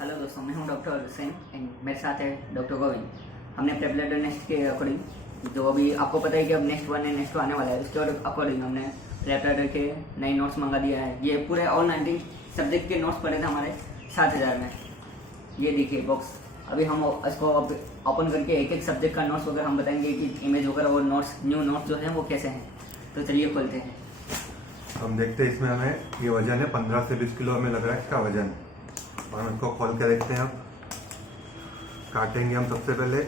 Hello दोस्तों, मैं हूं डॉक्टर हुसैन एंड मेरे साथ है डॉक्टर गोविंद। हमने प्रेपलेटर नेक्स्ट के अकॉर्डिंग जो अभी आपको पता है कि अब नेक्स्ट 1 है, नेक्स्ट 2 आने वाला है, उसके अकॉर्डिंग हमने प्रेपलेटर के नए नोट्स मंगा दिया है। ये पूरे ऑल 19 सब्जेक्ट के नोट्स पड़े थे हमारे 7000 में। ये देखिए बॉक्स, अभी हम इसको ओपन करके एक एक सब्जेक्ट का नोट्स वगैरह हम बताएंगे कि इमेज वगैरह वो नोट्स न्यू नोट्स जो हैं वो कैसे हैं। तो चलिए खोलते हैं। हम देखते हैं इसमें हमें ये वजन है 15 से 20 किलो हमें लग रहा है इसका वजन। और हम इसको खोल के देखते हैं। अब काटेंगे हम सबसे पहले।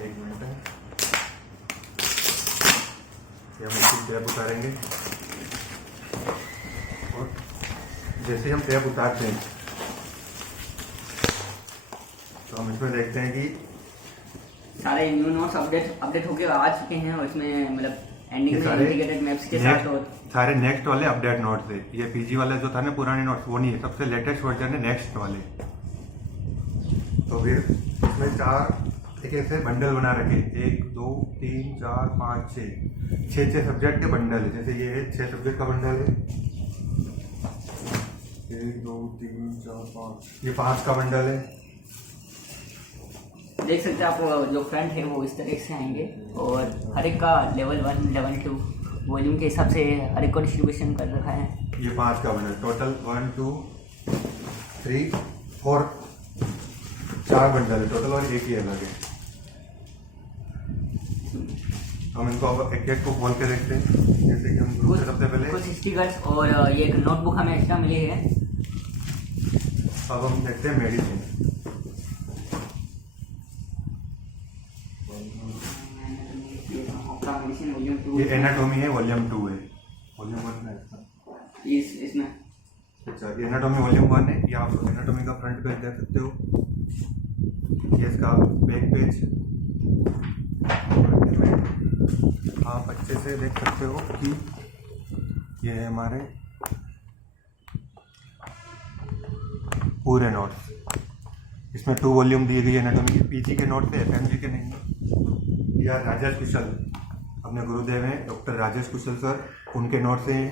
एक मिनट है, ये हम इसकी टेप उतारेंगे। और जैसे हम टेप उतारते हैं तो हम इसमें देखते हैं कि सारे न्यू नोट्स अपडेट होके आ चुके हैं और इसमें मतलब एंडिंग में इंटीग्रेटेड मैप्स के साथ और सारे नेक्स्ट वाले अपडेट नोट्स है। ये पीजी वाले जो था ना पुराने नोट्स वो नहीं है, सबसे लेटेस्ट वर्जन है नेक्स्ट वाले। तो फिर इसमें 4 एक ऐसे बंडल बना रखे, 1 2 3 4 5 6 सब्जेक्ट के बंडल है। जैसे ये है 6 सब्जेक्ट का बंडल है, 1 2 3 4 5, ये 5 का बंडल है। देख सकते हैं आप, जो फ्रंट है वो इस तरह से आएंगे और हर एक का लेवल 1 लेवल 2 वॉल्यूम के हिसाब से हर एक को डिस्ट्रीब्यूशन कर रखा है। ये 5 का बंडल, टोटल 1 2 3 4 4 बंडल है टोटल और एक ही अलग है। हम इनको अब एक एक को खोल के देखते हैं। जैसे कि हम ग्रुप से सबसे पहले कुछ स्टिकर्स और ये एक नोटबुक हमें एक्स्ट्रा मिली है। अब हम देखते हैं मेडिसिन। ये एनाटॉमी है, वॉल्यूम 2 है, वॉल्यूम 1 है इसमें। अच्छा, ये एनाटॉमी वॉल्यूम 1 है। ये आप एनाटॉमी का फ्रंट पेज देख सकते हो, ये इसका बैक पेज। आप अच्छे से देख सकते हो कि ये है हमारे पूरे नोट्स। इसमें 2 वॉल्यूम दिए गई एनाटॉमी की। पीजी के नोट थे, एफएमजी के नहीं। या राजेश कुशल अपने गुरुदेव हैं डॉक्टर राजेश कुशल सर, उनके नोट्स हैं।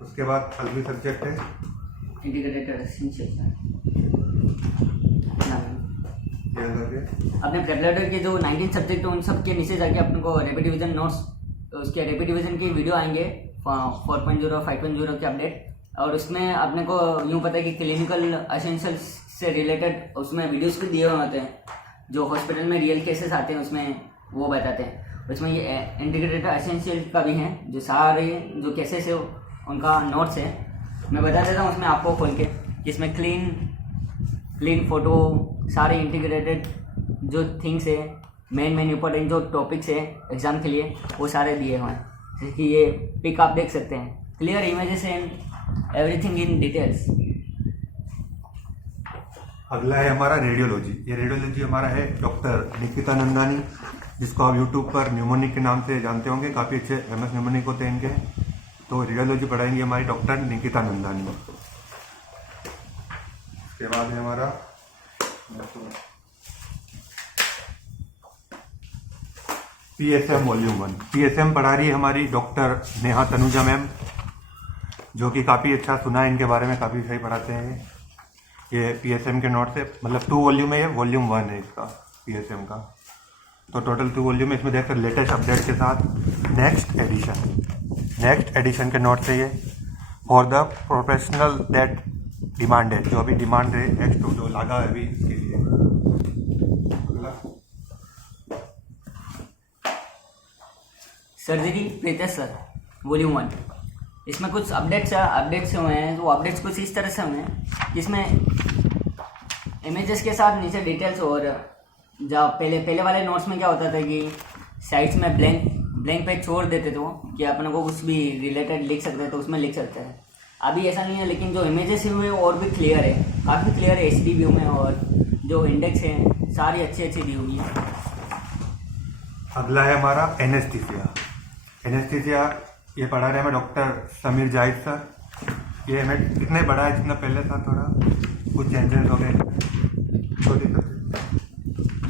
उसके बाद अलग सब्जेक्ट है इंटीग्रेटेड एसेंशियल। अपने प्रेपरेटर के जो 19 सब्जेक्ट है उन सब के नीचे जाके अपने को रैपिड डिवीजन नोट्स, उसके रैपिड डिवीजन की वीडियो आएंगे 4.0 5.0 के अपडेट। और उसमें अपने को यूँ पता है कि क्लिनिकल एसेंशियल्स से रिलेटेड उसमें वीडियोस भी दिए हुए होते हैं, जो हॉस्पिटल में रियल केसेस आते हैं उसमें वो बताते हैं। उसमें ये इंटीग्रेटेड एसेंशियल का भी है, जो सारे जो केसेस है उनका नोट्स है। मैं बता देता हूँ उसमें आपको खोल के, जिसमें क्लीन फोटो, सारे इंटीग्रेटेड जो थिंग्स है, मेन इंपॉर्टेंट जो टॉपिक्स है एग्जाम के लिए वो सारे दिए हुए हैं। जैसे कि ये पिक आप देख सकते हैं, clear images and everything in details. अगला है हमारा रेडियोलॉजी। ये रेडियोलॉजी हमारा है डॉक्टर निकिता नंदानी, जिसको आप यूट्यूब पर न्यूमोनिक के नाम से जानते होंगे। काफ़ी अच्छे फेमस न्यूमोनिक होते हैं इनके। तो रेडियोलॉजी पढ़ाएंगे हमारी डॉक्टर निकिता नंदानी। उसके बाद है हमारा पीएसएम वॉल्यूम 1। पीएसएम पढ़ा रही है हमारी डॉक्टर नेहा तनुजा मैम, जो कि काफ़ी अच्छा सुना है इनके बारे में, काफ़ी सही पढ़ाते हैं। ये पीएसएम के नोट से, मतलब 2 वॉल्यूम है, ये वॉल्यूम 1 है इसका पीएसएम का। तो टोटल 2 वॉल्यूम है। इसमें देखकर लेटेस्ट अपडेट के साथ नेक्स्ट एडिशन के नोट से ये for the professional that demand है, जो अभी डिमांड है नेक्स्ट जो लगा है अभी इसके लिए। Surgery pressure volume 1। इसमें कुछ अपडेट्स हुए हैं। वो अपडेट्स कुछ इस तरह से हुए हैं जिसमें इमेजेस के साथ नीचे डिटेल्स, और जब पहले वाले नोट्स में क्या होता था कि साइड्स में ब्लैंक पेज छोड़ देते थे वो, कि अपने को कुछ भी रिलेटेड लिख सकते हैं तो उसमें लिख सकते हैं। अभी ऐसा नहीं है, लेकिन जो इमेजेस हुए और भी क्लियर है, काफ़ी क्लियर है HD व्यू में, और जो इंडेक्स है सारी अच्छी दी हुई है। अगला है हमारा एनेस्थीसिया। ये पढ़ा रहे हमें डॉक्टर समीर जाहिद सर। ये हमें कितने बड़ा है, जितना पहले था थोड़ा कुछ चेंजेस हो गए।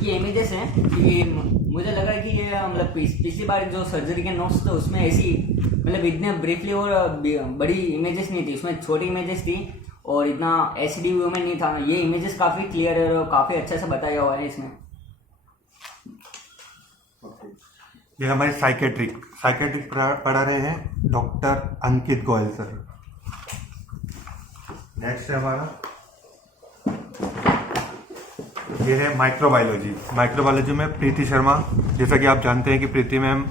ये इमेजेस हैं कि मुझे लग रहा है कि ये मतलब पिछली बार जो सर्जरी के नोट्स थे उसमें ऐसी मतलब इतने ब्रीफली और बड़ी इमेजेस नहीं थी, उसमें छोटी इमेजेस थी और इतना एचडी व्यू में नहीं था। ये इमेजेस काफ़ी क्लियर है और काफ़ी अच्छे से बताया हुआ है इसमें। ये हमारे साइकेट्रिक पढ़ा रहे हैं doctor Ankit Goyal sir. Next है हमारा, ये है माइक्रोबायोलॉजी में प्रीति शर्मा। जैसा कि आप जानते हैं कि प्रीति मैम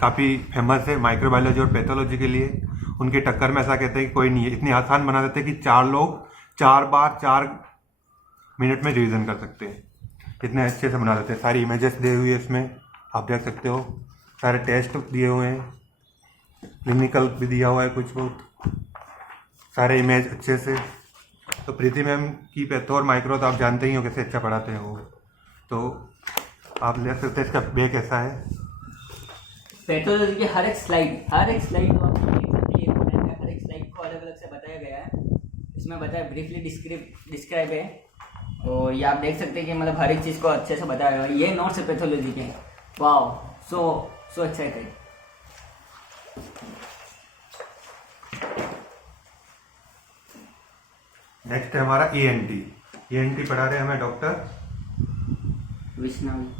काफ़ी फेमस है माइक्रोबायोलॉजी और पैथोलॉजी के लिए। उनकी टक्कर में ऐसा कहते हैं कि कोई नहीं है। इतनी आसान बना देते हैं कि 4 लोग 4 बार 4 मिनट में रिवीजन कर सकते हैं। इतने अच्छे से बना देते हैं। सारी इमेजेस दी हुई है इसमें, आप देख सकते हो। सारे टेस्ट दिए हुए हैं, क्लिनिकल भी दिया हुआ है कुछ बहुत, सारे इमेज अच्छे से। तो प्रीति मैम की पैथो और माइक्रो तो आप जानते ही हो कैसे अच्छा पढ़ाते हैं वो। तो आप ले सकते हैं। इसका बैक कैसा है, पैथोलॉजी की हर एक स्लाइड को हर एक स्लाइड को अलग अलग से बताया गया है। इसमें बताया ब्रीफली डिस्क्राइब है। और ये आप देख सकते हैं कि मतलब हर एक चीज़ को अच्छे से बताया गया है। ये नोट्स है पैथोलॉजी के। Wow, so excited. नेक्स्ट है हमारा ENT पढ़ा रहे हैं हमें डॉक्टर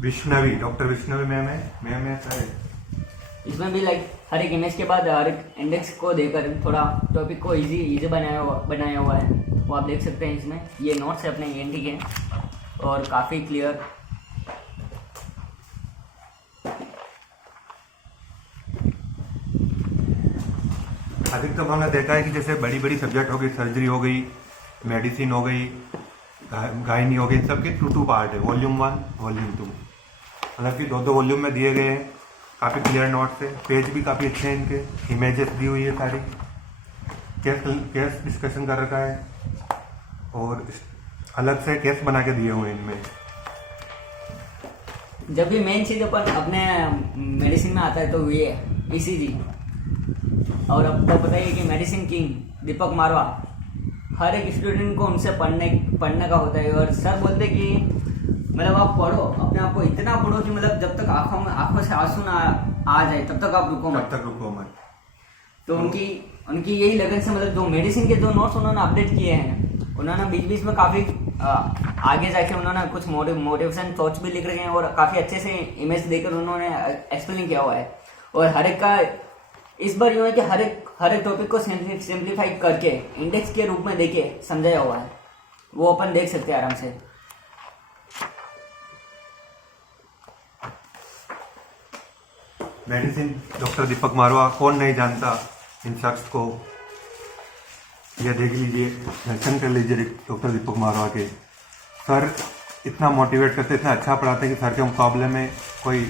विष्णवी। डॉक्टर विष्णवी मैम है सर। इसमें भी लाइक हर एक इमेज के बाद हर एक इंडेक्स को देकर थोड़ा टॉपिक को इजी बनाया हुआ है। वो आप देख सकते हैं इसमें। ये नोट्स है अपने ENT के और काफ़ी क्लियर। अधिकतम हमने देखा है कि जैसे बड़ी बड़ी सब्जेक्ट हो गई, सर्जरी हो गई, मेडिसिन हो गई, गायनी हो गई, इन सब के 2 पार्ट है, वॉल्यूम 1 वॉल्यूम 2। मतलब कि 2 वॉल्यूम में दिए गए हैं। काफ़ी क्लियर नोट्स है, पेज भी काफ़ी अच्छे हैं इनके, इमेजेस दी हुई है सारी, केस डिस्कशन कर रखा है और अलग से केस बना के दिए हुए हैं इनमें। जब भी मेन चीज़ अपन अपने मेडिसिन में आता है तो ये ECG। और अब तो पता ही है कि मेडिसिन किंग दीपक मारवा हर एक स्टूडेंट को उनसे पढ़ने का होता है। और सर बोलते कि मतलब आप पढ़ो, अपने आप को इतना पढ़ो कि मतलब जब तक आंखों से आंसू ना आ जाए तब तक आप रुको मत। तो उनकी यही लगन से मतलब जो मेडिसिन के जो नोट्स उन्होंने अपडेट किए हैं, उन्होंने बीच में काफ़ी आगे जाके उन्होंने कुछ मोटिवेशन थॉट्स भी लिख रखे हैं और काफ़ी अच्छे से इमेज देकर उन्होंने एक्सप्लेन किया हुआ है। और हर एक का इस बार यूँ है कि हर एक टॉपिक को सिंप्लीफाई करके इंडेक्स के रूप में देके समझाया हुआ है। वो अपन देख सकते हैं आराम से। मेडिसिन डॉक्टर दीपक मारवा, कौन नहीं जानता इन शख्स को। यह देख लीजिए, दर्शन कर लीजिए डॉक्टर दीपक मारवा के। सर इतना मोटिवेट करते, इतना अच्छा पढ़ाते हैं कि सर के मुकाबले में कोई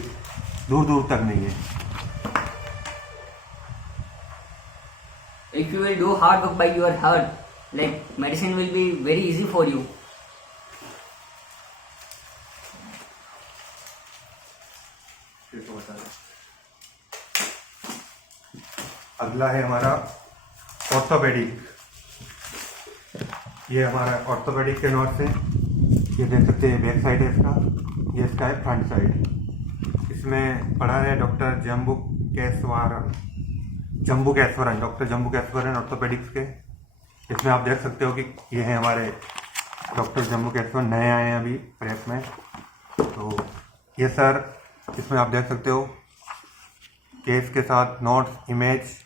दूर तक नहीं है। If you will do hard work by your heart, like medicine will be very easy for you. अगला है हमारा ऑर्थोपेडिक। ये हमारा ऑर्थोपेडिक के नोट्स हैं। ये देख सकते हैं, बैक साइड है इसका, ये इसका है फ्रंट साइड। इसमें पढ़ा है doctor Jambu Kesavaran, doctor Jambu Kesavaran orthopaedics के। इसमें आप देख सकते हो कि ये हैं हमारे डॉक्टर जम्बू केसवरन, नए आए हैं अभी प्रेस में। तो ये सर, इसमें आप देख सकते हो केस के साथ नोट्स, इमेज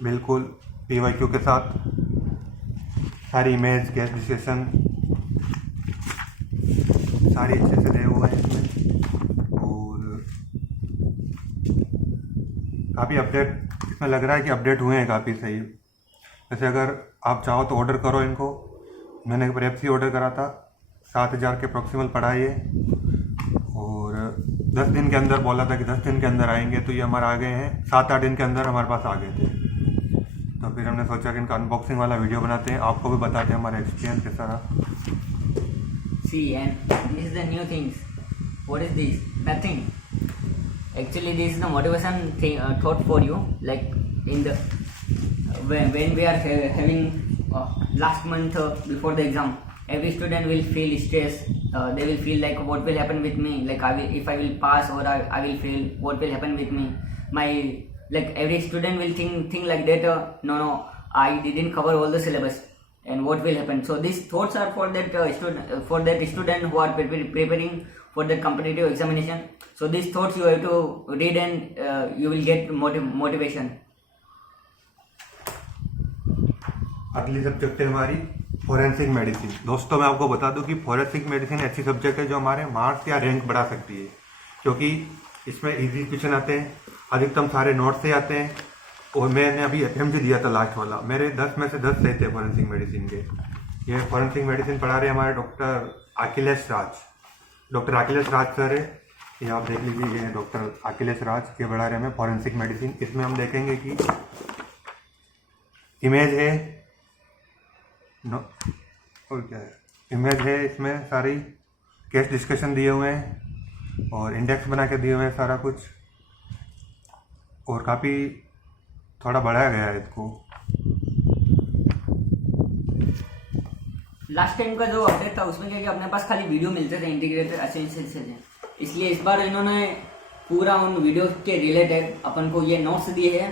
बिल्कुल PYQ के साथ, सारी इमेज, केस डिस्कशन सारी अच्छे से दिए हुए हैं इसमें। और काफ़ी अपडेट इसमें लग रहा है कि अपडेट हुए हैं काफ़ी सही। जैसे अगर आप चाहो तो ऑर्डर करो इनको। मैंने एक प्रेप से ऑर्डर करा था, 7000 के अप्रॉक्सिमल पड़ा ये। और 10 दिन के अंदर बोला था कि 10 दिन के अंदर आएंगे, तो ये हमारे आ गए हैं 7-8 दिन के अंदर हमारे पास आ गए थे। तो फिर हमने सोचा कि इनका अनबॉक्सिंग वाला वीडियो बनाते हैं, आपको भी बताते हैं हमारा एक्सपीरियंस कैसा रहा। See, and this is the new things. What is this? Nothing. Actually, this is the motivation thought for you. Like in the when we are having last month before the exam, every student will feel stress. They will feel like what will happen with me. Like if I will pass or I will fail, what will happen with me? Like every student will think like that. No, I didn't cover all the syllabus. and what will happen. So these thoughts are for that student who are preparing for that competitive examination. So these thoughts you have to read and you will get motivation. अगली subject है हमारी forensic medicine. दोस्तों मैं आपको बता दूं कि forensic medicine ऐसी सब्जेक्ट है जो हमारे मार्क्स या रैंक बढ़ा सकती है, क्योंकि इसमें इजी क्वेश्चन आते हैं, अधिकतम सारे नोट से आते हैं। और मैंने अभी एफएमजी दिया था लास्ट वाला, मेरे 10 में से 10 सही थे फॉरेंसिक मेडिसिन के। ये फॉरेंसिक मेडिसिन पढ़ा रहे हमारे डॉक्टर अखिलेश राज सर है। ये आप देख लीजिए, ये डॉक्टर अखिलेश राज के पढ़ा रहे हमें फॉरेंसिक मेडिसिन। इसमें हम देखेंगे कि इमेज है और क्या है, इमेज है, इसमें सारी केस डिस्कशन दिए हुए हैं और इंडेक्स बना के दिए हुए हैं सारा कुछ, और काफ़ी थोड़ा बढ़ाया गया है इसको। लास्ट टाइम का जो अपडेट था उसमें क्या कि अपने पास खाली वीडियो मिलते थे इंटीग्रेटेड एसेंशियल से, इसलिए इस बार इन्होंने पूरा उन वीडियो के रिलेटेड अपन को ये नोट्स दिए हैं।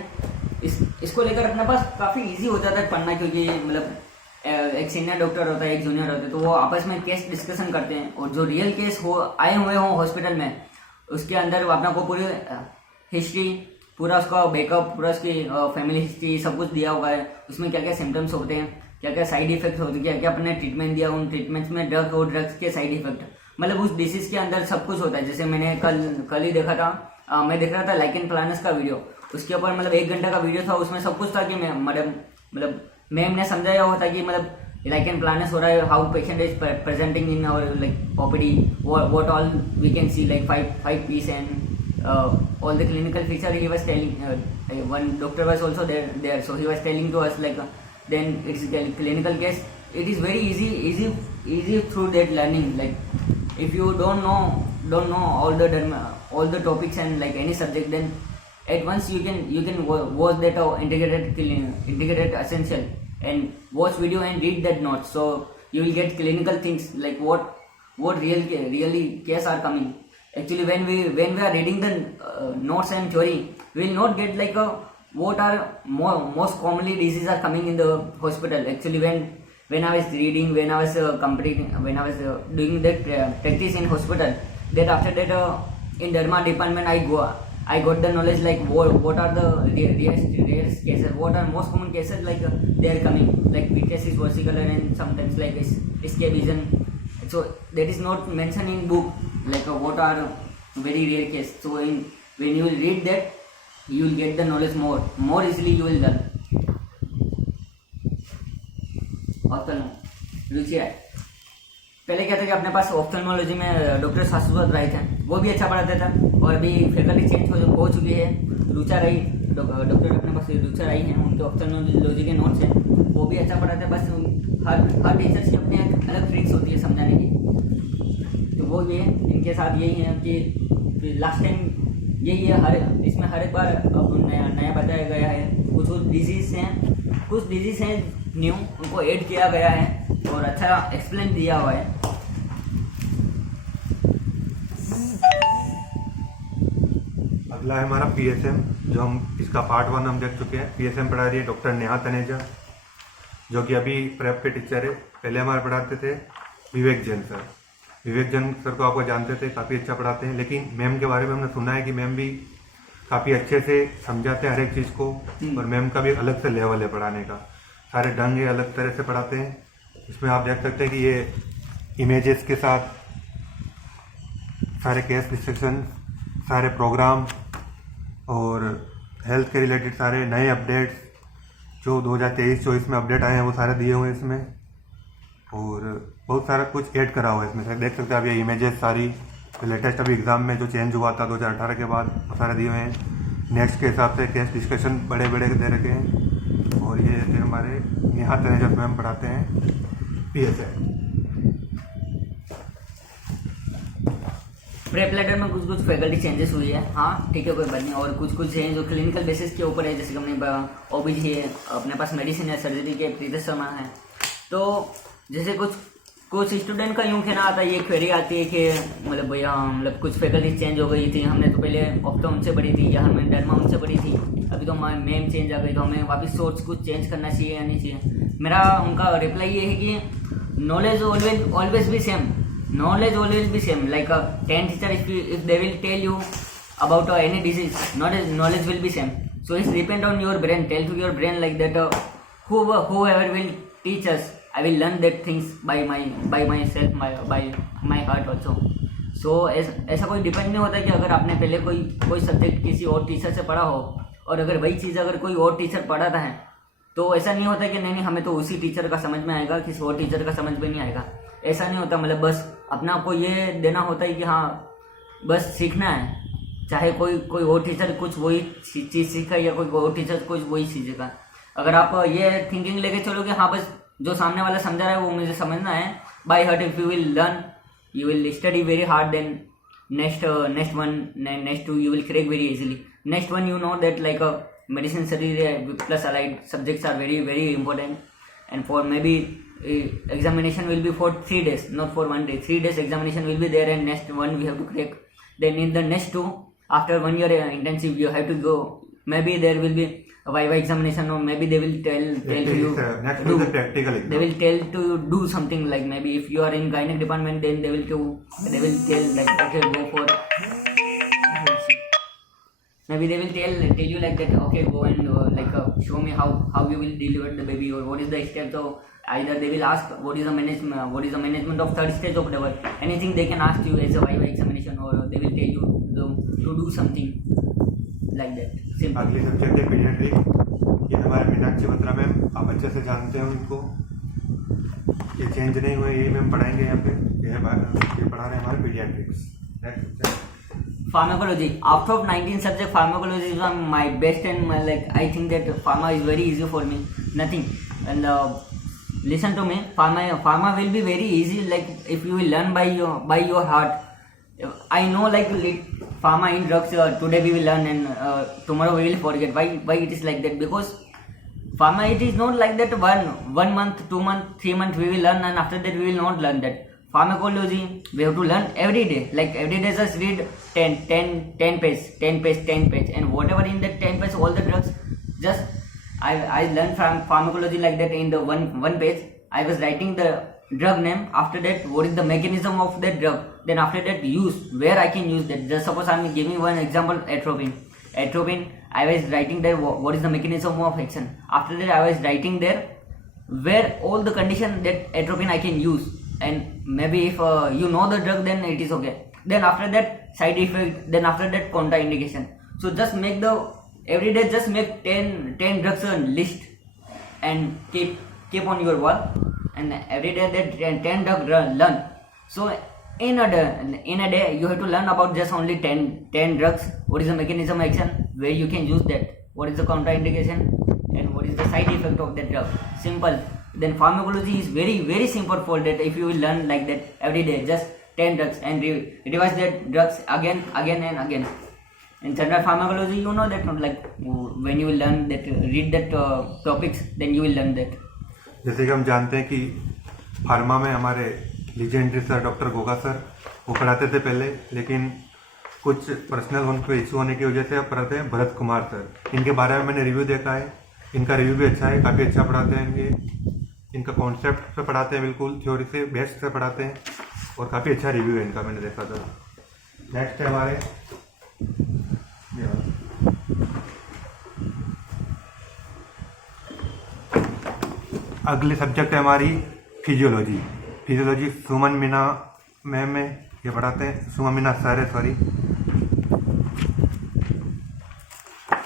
इसको लेकर अपने पास काफ़ी इजी हो जाता है पढ़ना, क्योंकि मतलब एक सीनियर डॉक्टर होता है, एक जूनियर होता है, तो वो आपस में केस डिस्कशन करते हैं और जो रियल केस आए हुए हों हॉस्पिटल में, उसके अंदर अपना को पूरी हिस्ट्री, पूरा उसका बैकअप, पूरा उसकी फैमिली हिस्ट्री सब कुछ दिया हुआ है। उसमें क्या क्या सिम्टम्स होते हैं, क्या क्या साइड इफेक्ट होते हैं, क्या क्या अपने ट्रीटमेंट दिया, उन ट्रीटमेंट्स में ड्रग और ड्रग्स के साइड इफेक्ट, मतलब उस डिसीज के अंदर सब कुछ होता है। जैसे मैंने कल ही देखा था, मैं देख रहा था लाइकेन प्लानस का वीडियो, उसके ऊपर मतलब 1 घंटा का वीडियो था, उसमें सब कुछ था कि मतलब मैम ने समझाया हुआ था कि मतलब लाइकेन प्लानस हो रहा है, how patient is presenting in our like OPD, what all we can see like 5 piece and all the clinical feature he was telling. One doctor was also there, so he was telling to us like then it's a clinical case. It is very easy through that learning. Like if you don't know all the topics and like any subject, then at once you can watch that integrated essential and watch video and read that notes, so you will get clinical things like what really case are coming. Actually when we are reading the notes and theory, we will not get like what are most commonly diseases are coming in the hospital. Actually when I was reading, when I was doing that practice in hospital, then after that in derma department I got the knowledge like what are the rarest cases, what are most common cases like they are coming, like pitosis versicolor and sometimes like scabies. So that is not mentioned in book, like what are very rare cases. So when you will read that, you will get the knowledge more easily you will learn. रुचि है। पहले क्या था कि अपने पास ophthalmology में doctor शाश्वत राय थे, वो भी अच्छा पढ़ाते थे, और अभी फैकल्टी चेंज हो चुकी है, रुचा राय डॉक्टर अपने पास रुचा राय हैं, उनके ऑप्थेल्मोलॉजी के नोट्स हैं, वो भी अच्छा पढ़ाते हैं। बस हर टीचर की अपनी अलग ट्रिक्स होती है समझाने की, तो वो ये इनके साथ यही है कि लास्ट टाइम यही है, इसमें हर एक बार अब नया बताया गया है। कुछ डिजीज हैं न्यू, उनको ऐड किया गया है और अच्छा एक्सप्लेन दिया हुआ है। अगला है हमारा पीएसएम, जो हम इसका पार्ट 1 हम देख चुके हैं। पीएसएम पढ़ा रही है डॉक्टर नेहा तनेजा, जो कि अभी प्रेप के टीचर है। पहले हमारे पढ़ाते थे विवेक जैन सर को आपको जानते थे, काफ़ी अच्छा पढ़ाते हैं। लेकिन मैम के बारे में हमने सुना है कि मैम भी काफ़ी अच्छे से समझाते हैं हर एक चीज़ को, और मैम का भी अलग से लेवल है पढ़ाने का, सारे ढंग है, अलग तरह से पढ़ाते हैं। इसमें आप देख सकते हैं कि ये इमेजेस के साथ सारे केस डिस्कशन, सारे प्रोग्राम और हेल्थ के रिलेटेड सारे नए अपडेट्स जो 2023-24 में अपडेट आए हैं वो सारे दिए हुए हैं इसमें, और बहुत सारा कुछ ऐड करा हुआ है इसमें। देख सकते हैं आप ये इमेजेस सारी लेटेस्ट अभी एग्ज़ाम में जो चेंज हुआ था 2018 के बाद, वो सारे दिए हुए हैं। नेक्स्ट के हिसाब से केस डिस्कशन बड़े दे रखे हैं। और ये हमारे नेहा तनेजा मैम पढ़ाते हैं पीएसएम। प्रेप लेटर में कुछ फैकल्टी चेंजेस हुई है, हाँ ठीक है, कोई बात नहीं। और कुछ हैं जो क्लिनिकल बेसिस के ऊपर है, जैसे कि अपने ओबीजी है, अपने पास मेडिसिन है, सर्जरी के प्रीवियस शर्मा है। तो जैसे कुछ स्टूडेंट का यूँ कहना आता है, ये क्वेरी आती है कि मतलब भैया मतलब कुछ फैकल्टी चेंज हो गई थी, हमने तो पहले ऑप्टो उनसे पढ़ी थी या हमने डर्मा उनसे पढ़ी थी, अभी तो मेम चेंज आ गई तो हमें वापस सोर्स कुछ चेंज करना चाहिए या नहीं चाहिए। मेरा उनका रिप्लाई ये है कि knowledge always be same, knowledge always be same, like a 10 teacher if they will tell you about any disease, knowledge will be same. So it's depend on your brain. Tell to your brain like that whoever will teach us, I will learn that things by myself, by my heart also. So ऐसा कोई depend नहीं होता कि अगर आपने पहले कोई subject किसी और टीचर से पढ़ा हो और अगर वही चीज़ अगर कोई और टीचर पढ़ाता है तो ऐसा नहीं होता कि नहीं हमें तो उसी टीचर का समझ में आएगा, किसी और टीचर का समझ में नहीं आएगा। ऐसा नहीं होता, मतलब बस अपना आपको ये देना होता है कि हाँ बस सीखना है, चाहे कोई और टीचर कुछ वही चीज़ सीखा या कोई और टीचर कुछ वही सीखेगा। अगर आप ये थिंकिंग लेके चलोगे हाँ बस जो सामने वाला समझा रहा है वो मुझे समझना है, by heart if you will learn, you will study very hard, then next two you will crack very easily. Next one, you know that like a medicine study plus allied subjects are very very important, and for maybe examination will be for 3 days, not for 1 day. 3 days examination will be there, and next one we have to crack. Then in the next 2, after 1 year intensive, you have to go. Maybe there will be a viva examination, or maybe they will tell to you next to the practical exam. They will tell to you do something, like maybe if you are in gynec department, then they will tell like okay go for, maybe they will tell you like that okay go and show me how you will deliver the baby, or what is the step. So either they will ask what is the management of third stage of labor, anything they can ask you as a viva examination, or they will tell you to do something like that. Simple. अगली subject है paediatric. ये हमारे Meenakshi Batra ma'am, आप अच्छे से जानते हैं उनको, ये चेंज नहीं हुए, यही मैम पढ़ाएंगे यहाँ पे। ये पढ़ा रहे हैं हमारे paediatrics. Pharmacology. Out of 19 subjects, pharmacology is my best, and I think that pharma is very easy for me. Nothing. And listen to me. Pharma will be very easy. Like if you will learn by your heart. I know like pharma in drugs. Today we will learn, and tomorrow we will forget. Why it is like that? Because pharma it is not like that. 1 month, 2 months, 3 months we will learn, and after that we will not learn that. Pharmacology we have to learn every day. Like every day just read 10 page, and whatever in that 10 page, all the drugs. Just I learned from pharmacology like that. In the one page I was writing the drug name, after that what is the mechanism of that drug, then after that use, where I can use that. Just suppose I am giving one example, atropine, I was writing there what is the mechanism of action. After that I was writing there where all the condition that atropine I can use, and maybe if you know the drug then it is okay. Then after that side effect, then after that contraindication. So just make every day just make 10 drugs list and keep on your wall, and every day that 10 drugs learn. So in a day you have to learn about just only 10 drugs, what is the mechanism action, where you can use that, what is the contraindication, and what is the side effect of that drug. Simple. Then pharmacology is very very simple for that. If you will learn like that every day just 10 drugs and revise that drugs again and again. In general pharmacology you know that like when you will learn that, read that topics, then you will learn that. जैसे कि हम जानते हैं कि pharma में हमारे legendary sir doctor Goga sir वो पढ़ाते थे पहले, लेकिन कुछ पर्सनल उनको इशू होने की वजह से अब पढ़ाते हैं भरत कुमार सर। इनके बारे में मैंने रिव्यू देखा है, इनका रिव्यू भी अच्छा है, काफ़ी अच्छा पढ़ाते हैं। इनका कॉन्सेप्ट से पढ़ाते हैं, बिल्कुल थ्योरी से बेस्ट से पढ़ाते हैं, और काफ़ी अच्छा रिव्यू है इनका, मैंने देखा था। नेक्स्ट है हमारे अगली सब्जेक्ट है हमारी फिजियोलॉजी। सुमन मीना मैम में ये पढ़ाते हैं, सुमन मीना सर है, सॉरी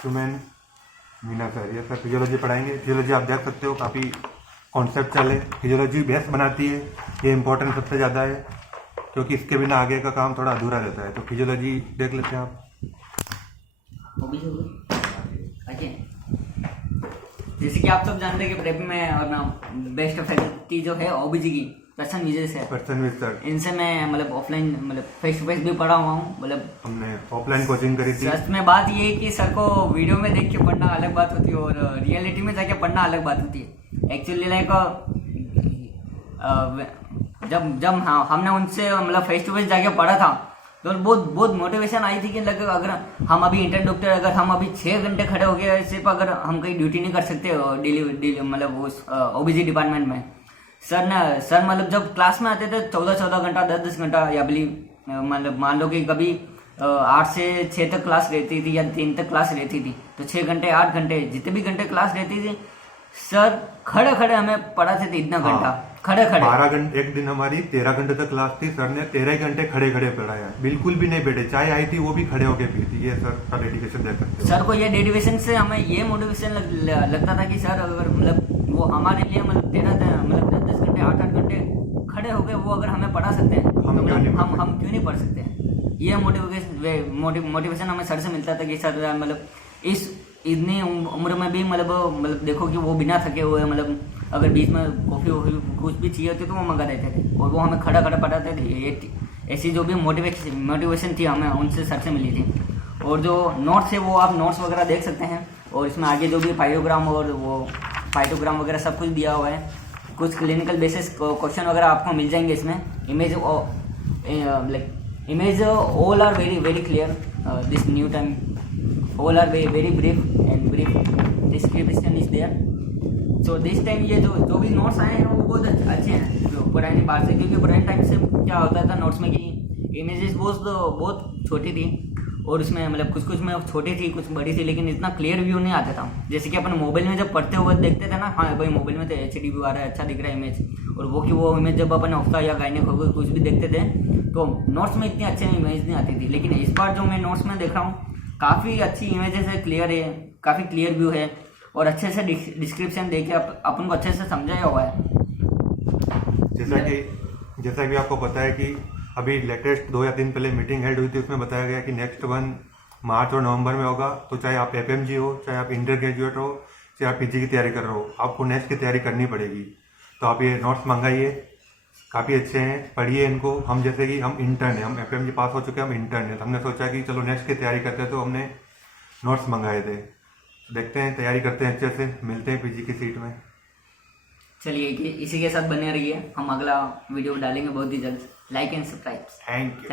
सुमन मीना सर, ये सर फिजियोलॉजी पढ़ाएंगे। फिजियोलॉजी आप देख सकते हो काफ़ी कॉन्सेप्चुअल है, फिजियोलॉजी बेस्ट बनाती है, ये इंपॉर्टेंट सबसे ज़्यादा है, क्योंकि इसके बिना आगे का काम थोड़ा अधूरा रहता है। तो फिजियोलॉजी देख लेते हैं आप। जैसे कि आप सब जानते हैं कि प्रेप में और ना बेस्ट फैकल्टी जो है ओबीजी की पर्सन विजय सर, इनसे मैं मतलब ऑफलाइन मतलब फेस टू फेस भी पढ़ा हुआ हूँ। मतलब हमने ऑफलाइन कोचिंग करी थी। सच में बात ये है कि सर को वीडियो में देख के पढ़ना अलग बात होती है और रियलिटी में जाके पढ़ना अलग बात होती है। एक्चुअली लाइक जब हमने उनसे मतलब फेस टू फेस जाके पढ़ा था तो बहुत बहुत मोटिवेशन आई थी कि लगे अगर हम अभी इंटर्न डॉक्टर अगर हम अभी 6 घंटे खड़े हो गए सिर्फ अगर हम कहीं ड्यूटी नहीं कर सकते डेली मतलब उस ओबीजी डिपार्टमेंट में सर मतलब जब क्लास में आते थे 14 घंटा 10 घंटा या मतलब मान लो कि कभी 8 से 6 तक क्लास रहती थी या 3 तक क्लास रहती थी तो 6 घंटे 8 घंटे जितने भी घंटे क्लास रहती थी सर खड़े खड़े हमें पढ़ाते थे इतना घंटा खड़े खड़े 12 घंटे एक दिन हमारी 13 घंटे तक क्लास थी। सर ने 13 घंटे खड़े खड़े पढ़ाया, बिल्कुल भी नहीं बैठे। चाय आई थी वो भी खड़े होके पी थी। ये सर का डेडिकेशन देख सकते हो। सर को ये डेडिकेशन से हमें ये मोटिवेशन लगता था कि सर अगर मतलब वो हमारे लिए मतलब 10 घंटे 8 घंटे खड़े हो गए वो अगर हमें पढ़ा सकते हैं तो हम क्यों नहीं पढ़ सकते हैं। ये मोटिवेशन हमें सर से मिलता था कि सर मतलब इस इतनी उम्र में भी मतलब देखो कि वो बिना थके हुए मतलब अगर बीच में कॉफी कुछ भी चाहिए होती तो वो मंगा देते थे और वो हमें खड़ा खड़ा पढ़ाते थे। ऐसी जो भी मोटिवेशन थी हमें उनसे सर से मिली थी। और जो नोट्स है वो आप नोट्स वगैरह देख सकते हैं और इसमें आगे जो भी फाइटोग्राम और वो फाइटोग्राम वगैरह सब कुछ दिया हुआ है। कुछ क्लिनिकल बेसिस क्वेश्चन वगैरह आपको मिल जाएंगे इसमें। Image all are very very clear this new time all are very brief and brief description is there so this time ये जो भी नोट्स आए हैं वो बहुत अच्छे हैं जो पुरानी बात से, क्योंकि पुराने टाइम से क्या होता था नोट्स में कि इमेजेस बहुत छोटी थी और उसमें मतलब कुछ में छोटी थी कुछ बड़ी थी लेकिन इतना क्लियर व्यू नहीं आता था। जैसे कि अपन मोबाइल में जब पढ़ते हुए देखते थे ना, हाँ भाई मोबाइल में तो HD व्यू आ रहा है, अच्छा दिख रहा है इमेज, और वो इमेज जब अपन हफ्ता या गायनिक हो कुछ भी देखते थे तो नोट्स में इतनी अच्छी इमेज नहीं आती थी। लेकिन इस बार जो मैं नोट्स में देख रहा हूँ काफ़ी अच्छी इमेजेस है, क्लियर है, काफ़ी क्लियर व्यू है और अच्छे से डिस्क्रिप्शन देके अपन को अच्छे से समझाया हुआ है। जैसा कि आपको पता है कि अभी लेटेस्ट 2 या 3 पहले मीटिंग हेड हुई थी, उसमें बताया गया कि नेक्स्ट वन मार्च और नवंबर में होगा। तो चाहे आप FMG हो, चाहे आप इंटर ग्रेजुएट हो, चाहे आप PG की तैयारी कर रहे हो, आपको नेक्स्ट की तैयारी करनी पड़ेगी। तो आप ये नोट्स मंगाइए, काफ़ी अच्छे हैं, पढ़िए इनको। हम जैसे कि हम इंटर्न हैं, हम FMG पास हो चुके हैं, हम इंटर्न हैं, तो हमने सोचा कि चलो नेक्स्ट की तैयारी करते हैं, तो हमने नोट्स मंगाए थे। देखते हैं, तैयारी करते हैं अच्छे से, मिलते हैं PG की सीट में। चलिए इसी के साथ बने रहिए, हम अगला वीडियो डालेंगे बहुत ही जल्द। Like and subscribe. Thank you.